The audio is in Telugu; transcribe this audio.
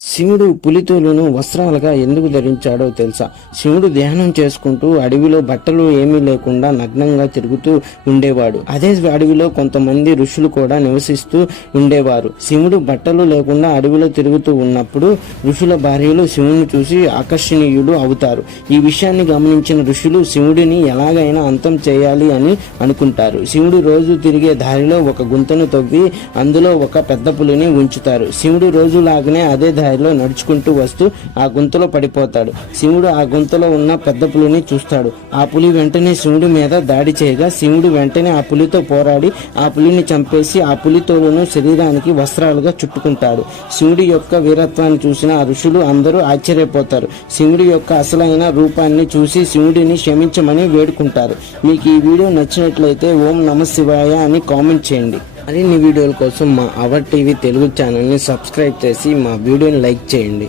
శివుడు పులితోలును వస్త్రాలుగా ఎందుకు ధరించాడో తెలుసా? శివుడు ధ్యానం చేసుకుంటూ అడవిలో బట్టలు ఏమీ లేకుండా నగ్నంగా తిరుగుతూ ఉండేవాడు. అదే అడవిలో కొంతమంది ఋషులు కూడా నివసిస్తూ ఉండేవారు. శివుడు బట్టలు లేకుండా అడవిలో తిరుగుతూ ఉన్నప్పుడు ఋషుల భార్యలు శివుని చూసి ఆకర్షణీయులు అవుతారు. ఈ విషయాన్ని గమనించిన ఋషులు శివుడిని ఎలాగైనా అంతం చేయాలి అని అనుకుంటారు. శివుడు రోజు తిరిగే దారిలో ఒక గుంతను తవ్వి అందులో ఒక పెద్ద పులిని ఉంచుతారు. శివుడు రోజులాగానే అదే స్థాయిలో నడుచుకుంటూ వస్తూ ఆ గుంతలో పడిపోతాడు. శివుడు ఆ గుంతలో ఉన్న పెద్ద పులిని చూస్తాడు. ఆ పులి వెంటనే శివుడి మీద దాడి చేయగా శివుడు వెంటనే ఆ పులితో పోరాడి ఆ పులిని చంపేసి ఆ పులి తోలును శరీరానికి వస్త్రాలుగా చుట్టుకుంటాడు. శివుడి యొక్క వీరత్వాన్ని చూసిన ఆ ఋషులు అందరూ ఆశ్చర్యపోతారు. శివుడి యొక్క అసలైన రూపాన్ని చూసి శివుడిని క్షమించమని వేడుకుంటారు. మీకు ఈ వీడియో నచ్చినట్లయితే ఓం నమ శివాయ అని కామెంట్ చేయండి. మరిన్ని వీడియోల కోసం మా అవర్ టీవీ తెలుగు ఛానల్ని సబ్స్క్రైబ్ చేసి మా వీడియోని లైక్ చేయండి.